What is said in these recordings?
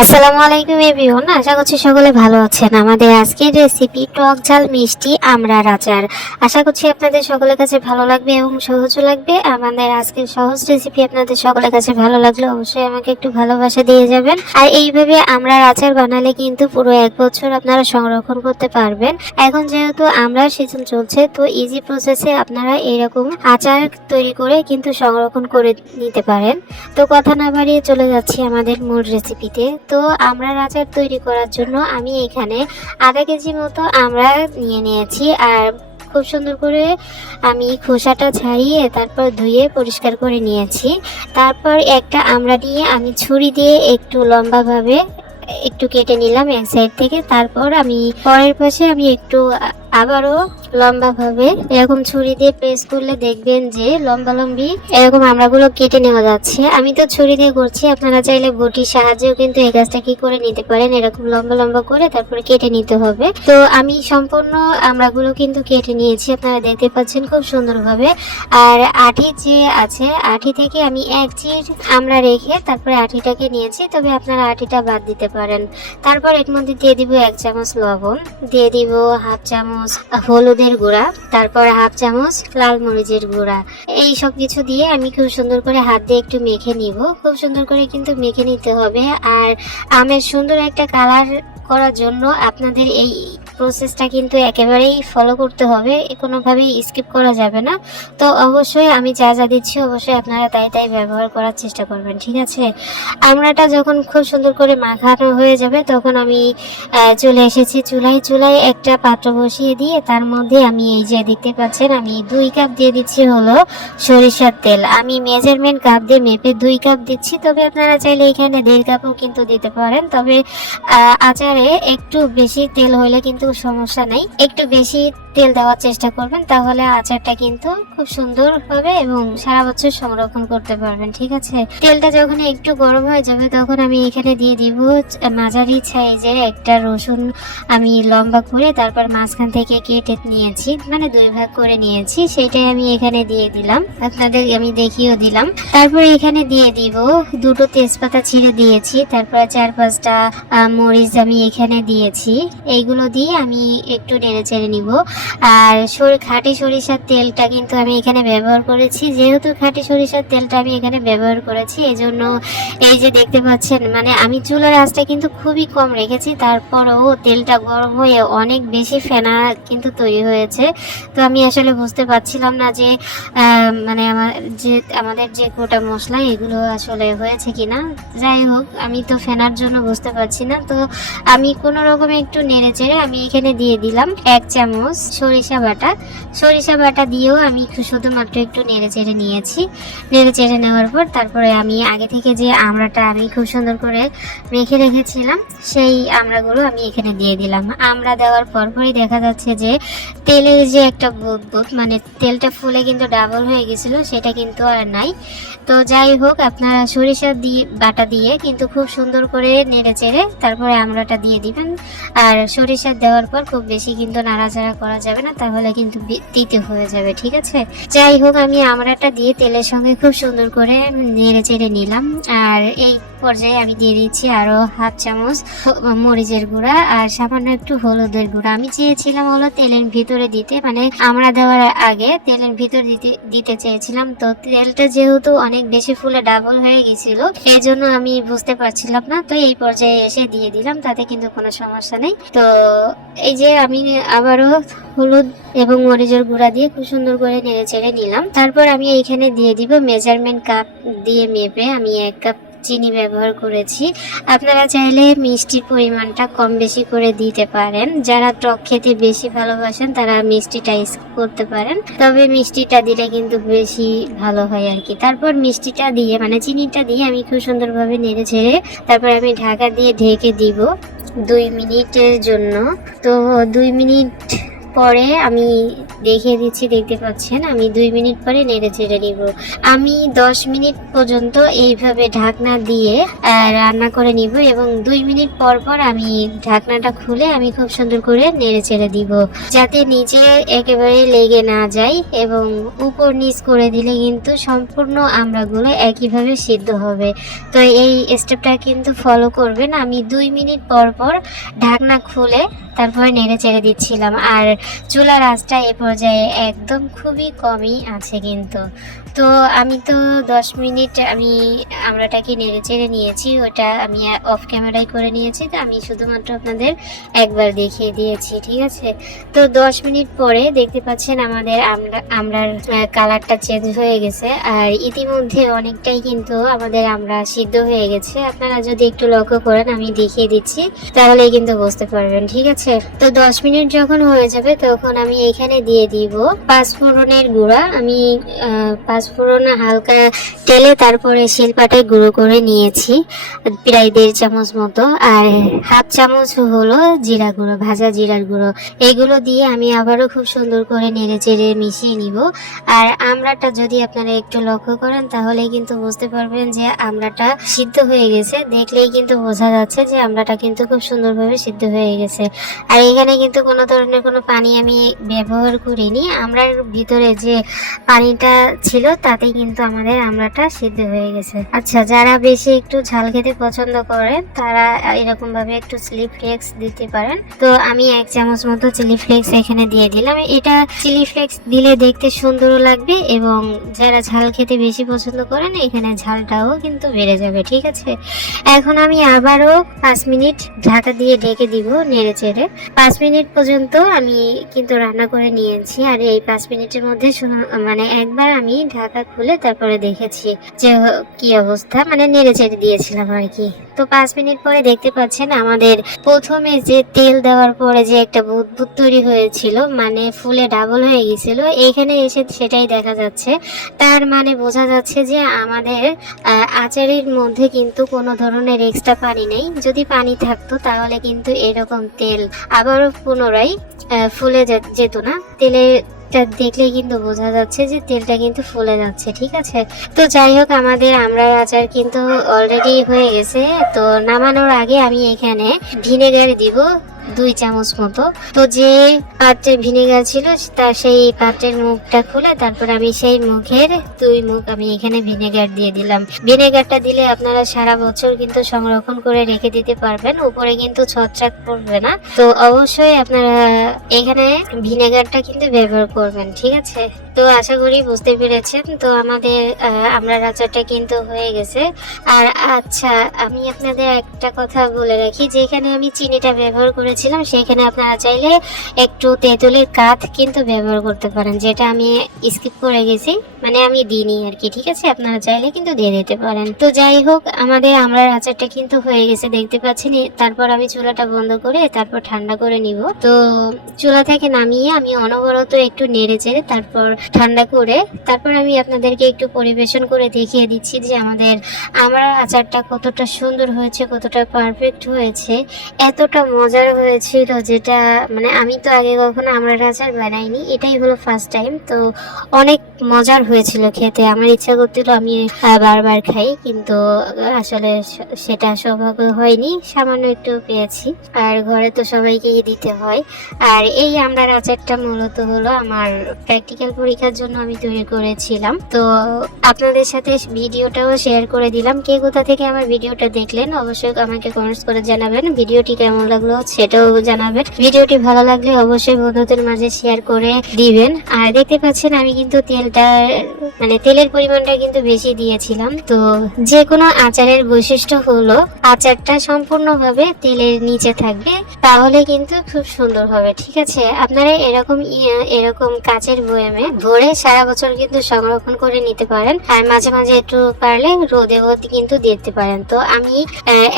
আসসালামু আলাইকুম এভরিওয়ান, আশা করছি সকলে ভালো আছেন। আমাদের আজকের রেসিপি টক ঝাল মিষ্টি আমড়ার আচার। আশা করছি আপনাদের সকলের কাছে ভালো লাগবে এবং সহজও লাগবে। আমাদের আজকের সহজ রেসিপি আপনাদের সকলের কাছে ভালো লাগলে অবশ্যই আমাকে একটু ভালোবাসা দিয়ে যাবেন। আর এইভাবে আমড়ার আচার বানালে কিন্তু পুরো 1 বছর আপনারা সংরক্ষণ করতে পারবেন। এখন যেহেতু আমড়ার সিজন চলছে, তো ইজি প্রসেসে আপনারা এরকম আচার তৈরি করে কিন্তু সংরক্ষণ করে নিতে পারেন। তো কথা না বাড়িয়ে চলে যাচ্ছি আমাদের মূল রেসিপিতে। তো আমড়ার আচার তৈরি করার জন্য আমি এখানে আধা কেজি মতো আমড়া নিয়ে নিয়েছি। আর খুব সুন্দর করে আমি খোসাটা ছাড়িয়ে তারপর ধুয়ে পরিষ্কার করে নিয়েছি। তারপর একটা আমড়া নিয়ে আমি ছুরি দিয়ে একটু লম্বাভাবে একটু কেটে নিলাম এক সাইড থেকে। তারপর আমি পরের পাশে আমি একটু আবারও লম্বাভাবে এরকম ছুরি দিয়ে প্রেস করলে দেখবেন যে লম্বা লম্বি এরকম আমড়াগুলো কেটে নেওয়া যাচ্ছে। আমি তো ছুরি দিয়ে করছি, আপনারা চাইলে বটির সাহায্যেও কিন্তু এই কাজটা কি করে নিতে পারেন। এরকম লম্বা লম্বা করে তারপরে কেটে নিতে হবে। তো আমি সম্পূর্ণ আমড়াগুলো কিন্তু কেটে নিয়েছি, আপনারা দেখতে পাচ্ছেন খুব সুন্দরভাবে। আর আঠি যে আছে, আঠি থেকে আমি এক চির আমড়া রেখে তারপরে আঠিটাকে নিয়েছি, তবে আপনারা আঠিটা বাদ দিতে পারেন। তারপর এর মধ্যে দিয়ে দিব 1 চামচ লবণ, দিয়ে দিব হাফ চামচ হলুদের গুঁড়া, তারপর হাফ চামচ লাল মরিচের গুঁড়া। এই সব কিছু দিয়ে আমি খুব সুন্দর করে হাত দিয়ে একটু মেখে নিব। খুব সুন্দর করে কিন্তু মেখে নিতে হবে। আর আমের সুন্দর একটা কালার করার জন্য আপনাদের এই প্রসেসটা কিন্তু একেবারেই ফলো করতে হবে, কোনোভাবেই স্কিপ করা যাবে না। তো অবশ্যই আমি যা যা দিচ্ছি অবশ্যই আপনারা তাই তাই ব্যবহার করার চেষ্টা করবেন, ঠিক আছে। আমড়াটা যখন খুব সুন্দর করে মাখানো হয়ে যাবে তখন আমি চলে এসেছি চুলায় একটা পাত্র বসিয়ে দিয়ে তার মধ্যে আমি এই যে দেখতে পাচ্ছেন আমি 2 কাপ দিয়ে দিচ্ছি হলো সরিষার তেল। আমি মেজারমেন্ট কাপ দিয়ে মেপে 2 কাপ দিচ্ছি, তবে আপনারা চাইলে এখানে 1.5 কাপও কিন্তু দিতে পারেন। তবে আচারে একটু বেশি তেল হলে কিন্তু সমস্যা নেই, একটু বেশি তেল দেওয়ার চেষ্টা করবেন, তাহলে আচারটা কিন্তু খুব সুন্দর হবে এবং সারা বছর সংরক্ষণ করতে পারবেন, ঠিক আছে। তেলটা যখন একটু গরম হয়ে যাবে তখন আমি এখানে দিয়ে দিব মাঝারি সাইজের একটা রসুন, আমি লম্বা করে তারপর মাঝখান থেকে কেটে নিয়েছি, মানে 2 ভাগ করে নিয়েছি, সেটাই আমি এখানে দিয়ে দিলাম, আপনাদের আমি দেখিয়েও দিলাম। তারপর এখানে দিয়ে দিব 2টো তেজপাতা ছিঁড়ে দিয়েছি, তারপর 4-5টা মরিচ আমি এখানে দিয়েছি। এইগুলো দিয়ে আমি একটু নেড়ে চেড়ে নিব। আর খাঁটি সরিষার তেলটা কিন্তু আমি এখানে ব্যবহার করেছি, যেহেতু খাঁটি সরিষার তেলটা আমি এখানে ব্যবহার করেছি এজন্য এই যে দেখতে পাচ্ছেন, মানে আমি চুলার আঁচটা কিন্তু খুবই কম রেখেছি, তারপরও তেলটা গরম হয়ে অনেক বেশি ফেনা কিন্তু তৈরি হয়েছে। তো আমি আসলে বুঝতে পারছিলাম না যে মানে আমাদের যে গোটা মশলা এগুলো আসলে হয়েছে কিনা। যাই হোক, আমি তো ফেনার জন্য বুঝতে পারছি না। তো আমি কোনো রকমে একটু নেড়ে চেড়ে আমি এখানে দিয়ে দিলাম 1 চামচ সরিষা বাটা দিয়েও আমি শুধুমাত্র একটু নেড়ে চেড়ে নিয়েছি। নেড়ে চেড়ে নেওয়ার পর তারপরে আমি আগে থেকে যে আমড়াটা আমি খুব সুন্দর করে মেখে রেখেছিলাম সেই আমড়াগুলো আমি এখানে দিয়ে দিলাম। আমড়া দেওয়ার পরপরই দেখা যাচ্ছে যে তেলের যে একটা বুদবুদ, মানে তেলটা ফুলে কিন্তু ডাবল হয়ে গেছিলো, সেটা কিন্তু আর নাই। তো যাই হোক, আপনারা সরিষা বাটা দিয়ে কিন্তু খুব সুন্দর করে নেড়ে চেড়ে তারপরে আমড়াটা দিয়ে দিবেন। আর সরিষা দেওয়ার পর খুব বেশি কিন্তু নাড়াচাড়া করা যাবে না, তাহলে কিন্তু তিতে হয়ে যাবে, ঠিক আছে। যাই হোক, আমি আমড়াটা দিয়ে তেলের সঙ্গে খুব সুন্দর করে নেড়ে চেড়ে নিলাম। আর এই পর্যায়ে আমি দিয়ে দিচ্ছি আরো হাফ চামচ মরিচের গুঁড়া আর সামান্য একটু হলুদের গুঁড়া। আমি চেয়েছিলাম হলো তেলের ভিতরে দিতে, মানে আমড়া দেওয়ার আগে তেলের ভিতর দিতে চেয়েছিলাম। তো তেলটা যেহেতু অনেক বেশি ফুলে ডাবল হয়ে গেছিল এই জন্য আমি বুঝতে পারছিলাম না, তো এই পর্যায়ে এসে দিয়ে দিলাম, তাতে কিন্তু কোনো সমস্যা নেই। তো এই যে আমি আবারও হলুদ এবং মরিচের গুঁড়া দিয়ে খুব সুন্দর করে নেড়ে চেড়ে নিলাম। তারপর আমি এইখানে দিয়ে দিব মেজারমেন্ট কাপ দিয়ে মেপে আমি 1 কাপ চিনি ব্যবহার করেছি। আপনারা চাইলে মিষ্টির পরিমাণটা কম বেশি করে দিতে পারেন, যারা টক খেতে বেশি ভালোবাসেন তারা মিষ্টিটা স্কিপ করতে পারেন, তবে মিষ্টিটা দিলে কিন্তু বেশি ভালো হয় আর কি। তারপর মিষ্টিটা দিয়ে মানে চিনিটা দিয়ে আমি খুব সুন্দরভাবে নেড়ে ছেড়ে তারপর আমি ঢাকা দিয়ে ঢেকে দিব 2 মিনিটের জন্য। তো 2 মিনিট পরে আমি দেখিয়ে দিচ্ছি। দেখতে পাচ্ছেন আমি 2 মিনিট পরে নেড়ে চেড়ে নিব। আমি 10 মিনিট পর্যন্ত এইভাবে ঢাকনা দিয়ে রান্না করে নিব এবং 2 মিনিট পর পর আমি ঢাকনাটা খুলে আমি খুব সুন্দর করে নেড়ে চেড়ে দিব, যাতে নিচে একেবারে লেগে না যায় এবং উপর নিচ করে দিলে কিন্তু সম্পূর্ণ আমড়াগুলো একইভাবে সিদ্ধ হবে। তো এই স্টেপটা কিন্তু ফলো করবেন। আমি 2 মিনিট পর পর ঢাকনা খুলে তারপরে নেড়ে চেড়ে দিচ্ছিলাম, আর চুলার আঁচটা এ পর্যায়ে একদম খুবই কমই আছে কিন্তু। তো আমি তো 10 মিনিট আমি আমড়াটাকে নেড়ে চেড়ে নিয়েছি, ওটা আমি অফ ক্যামেরায় করে নিয়েছি। তো আমি শুধুমাত্র আপনাদের একবার দেখিয়ে দিয়েছি, ঠিক আছে। তো 10 মিনিট পরে দেখতে পাচ্ছেন আমাদের আমড়ার কালারটা চেঞ্জ হয়ে গেছে, আর ইতিমধ্যে অনেকটাই কিন্তু আমাদের আমড়া সিদ্ধ হয়ে গেছে। আপনারা যদি একটু লক্ষ্য করেন, আমি দেখিয়ে দিচ্ছি, তাহলেই কিন্তু বুঝতে পারবেন, ঠিক আছে। তো 10 মিনিট যখন হয়ে যাবে তখন আমি এখানে দিয়ে দিব পাঁচফোড়নের গুঁড়া। আমি পাঁচফোড়ন হালকা তেলে তারপরে শিলপাটায় গুঁড়ো করে নিয়েছি প্রায় 1.5 চামচ মতো, আর 1/2 চামচ হলো জিরা গুঁড়ো, ভাজা জিরার গুঁড়ো। এগুলো দিয়ে আমি আবারও খুব সুন্দর করে নেড়ে চেড়ে মিশিয়ে নিব। আর আমড়াটা যদি আপনারা একটু লক্ষ্য করেন তাহলে কিন্তু বুঝতে পারবেন যে আমড়াটা সিদ্ধ হয়ে গেছে। দেখলেই কিন্তু বোঝা যাচ্ছে যে আমড়াটা কিন্তু খুব সুন্দরভাবে সিদ্ধ হয়ে গেছে। আর এখানে কিন্তু কোনো ধরনের কোনো পানি আমি ব্যবহার করিনি। আমড়ার ভিতরে যে পানিটা ছিল তাতেই কিন্তু আমাদের আমড়াটা সিদ্ধ হয়ে গেছে। আচ্ছা, যারা বেশি একটু ঝাল খেতে পছন্দ করেন তারা এরকম ভাবে একটু চিলি ফ্লেক্স দিতে পারেন। তো আমি 1 চামচ মতো চিলি ফ্লেক্স এখানে দিয়ে দিলাম। এটা চিলি ফ্লেক্স দিলে দেখতে সুন্দরও লাগবে এবং যারা ঝাল খেতে বেশি পছন্দ করেন এখানে ঝালটাও কিন্তু বেড়ে যাবে, ঠিক আছে। এখন আমি আবারও 5 মিনিট ঢাকা দিয়ে ঢেকে দিব নেড়ে চেড়ে। 5 মিনিট পর্যন্ত আমি কিন্তু রান্না করে নিয়েছি, আর এই 5 মিনিটের মধ্যে মানে একবার আমি ঢাকা খুলে তারপরে দেখেছি যে কি অবস্থা, মানে নেড়ে চেড়ে দিয়েছিলাম আর কি। তো 5 মিনিট পরে দেখতে পাচ্ছেন আমাদের প্রথমে যে তেল দেওয়ার পরে যে একটা বুদবুদ তৈরি হয়েছিল, মানে ফুলে ডাবল হয়ে গেছিল, এইখানে এসে সেটাই দেখা যাচ্ছে। তার মানে বোঝা যাচ্ছে যে আমাদের আচারের মধ্যে কিন্তু কোনো ধরনের এক্সট্রা পানি নেই। যদি পানি থাকতো তাহলে কিন্তু এরকম তেল আবারও পুনরায় ফুলে যেত না। তেলের দেখলেই কিন্তু বোঝা যাচ্ছে যে তেলটা কিন্তু ফুলে যাচ্ছে, ঠিক আছে। তো যাই হোক, আমাদের আমড়ার আচার কিন্তু অলরেডি হয়ে গেছে। তো নামানোর আগে আমি এখানে ভিনেগার দিব 2 চামচ মতো। তো যে পাত্রে ভিনেগার ছিল তার সেই পাত্রের মুখটা খুলে তারপর আমি সেই মুখের 2 মুখ আমি এখানে ভিনেগার দিয়ে দিলাম। ভিনেগারটা দিলে আপনারা সারা বছর কিন্তু সংরক্ষণ করে রেখে দিতে পারবেন, উপরে কিন্তু ছত্রাক পড়বে না। তো অবশ্যই আপনারা এখানে ভিনেগারটা কিন্তু ব্যবহার করবেন, ঠিক আছে। তো আশা করি বুঝতে পেরেছেন। তো আমাদের আমড়ার আচারটা কিন্তু হয়ে গেছে। আর আচ্ছা, আমি আপনাদের একটা কথা বলে রাখি, যেখানে আমি চিনিটা ব্যবহার করেছিলাম সেখানে আপনারা চাইলে একটু তেঁতুলের কাঠ কিন্তু ব্যবহার করতে পারেন, যেটা আমি স্কিপ করে গেছি, মানে আমি দিইনি আর কি, ঠিক আছে। আপনারা চাইলে কিন্তু দিয়ে দিতে পারেন। তো যাই হোক, আমাদের আমড়ার আচারটা কিন্তু হয়ে গেছে দেখতে পাচ্ছেন। তারপর আমি চুলাটা বন্ধ করে তারপর ঠান্ডা করে নিব। তো চুলা থেকে নামিয়ে আমি অনবরত একটু নেড়ে চেড়ে তারপর ঠান্ডা করে তারপর আমি আপনাদেরকে একটু পরিবেশন করে দেখিয়ে দিচ্ছি যে আমাদের আমড়ার আচারটা কতটা সুন্দর হয়েছে, কতটা পারফেক্ট হয়েছে, এতটা মজার হয়েছিল, যেটা মানে আমি তো আগে কখনো আমড়ার আচার বানাইনি, এটাই হলো ফার্স্ট টাইম। তো অনেক মজার হয়েছিল খেতে। আমার ইচ্ছা করছিল আমি বারবার খাই, কিন্তু আসলে সেটা সৌভাগ্য হয়নি, সামান্য একটু পেয়েছি। আর ঘরে তো সবাইকেই দিতে হয়। আর এই আমড়ার আচারটা মূলত হলো আমার প্র্যাকটিক্যাল পরীক্ষার জন্য আমি তৈরি করেছিলাম। তো আপনাদের সাথে ভিডিওটাও শেয়ার করে দিলাম। কে কোথা থেকে আমার ভিডিওটা দেখলেন অবশ্যই আমাকে কমেন্টস করে জানাবেন। ভিডিওটি কেমন লাগলো সেটাও জানাবেন। ভিডিওটি ভালো লাগলে অবশ্যই বন্ধুদের মাঝে শেয়ার করে দিবেন। আর দেখতে পাচ্ছেন আমি কিন্তু তেলের পরিমাণটা কিন্তু বেশি দিয়েছিলাম। তো যে কোনো আচারের বৈশিষ্ট্য হলো আচারটা সম্পূর্ণভাবে তেলের নিচে থাকবে, তাহলে কিন্তু খুব সুন্দর হবে, ঠিক আছে। আপনারা এরকম কাচের বয়ামে ভরে সারা বছর কিন্তু সংরক্ষণ করে নিতে পারেন। আর মাঝে মাঝে একটু পারলে রোদেও কিন্তু দিতে পারেন। তো আমি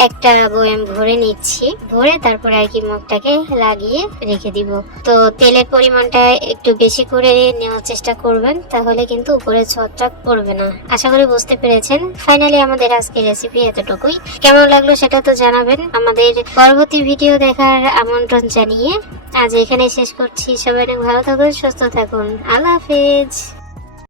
একটা বয়াম ভরে নিচ্ছি, ভরে তারপরে আর কি মুখটাকে লাগিয়ে রেখে দিব। তো তেলের পরিমাণটা একটু বেশি করে নেওয়ার চেষ্টা করবেন, তাহলে কিন্তু উপরে ছত্রাক পড়বে না। আশা করি বুঝতে পেরেছেন। ফাইনালি আমাদের আজকের রেসিপি এতটুকুই। কেমন লাগলো সেটা তো জানাবেন। আমাদের পরবর্তী ভিডিও দেখার আমন্ত্রণ জানিয়ে আজ এখানে শেষ করছি। সবাই অনেক ভালো থাকুন, সুস্থ থাকুন। আল্লাহ হাফেজ।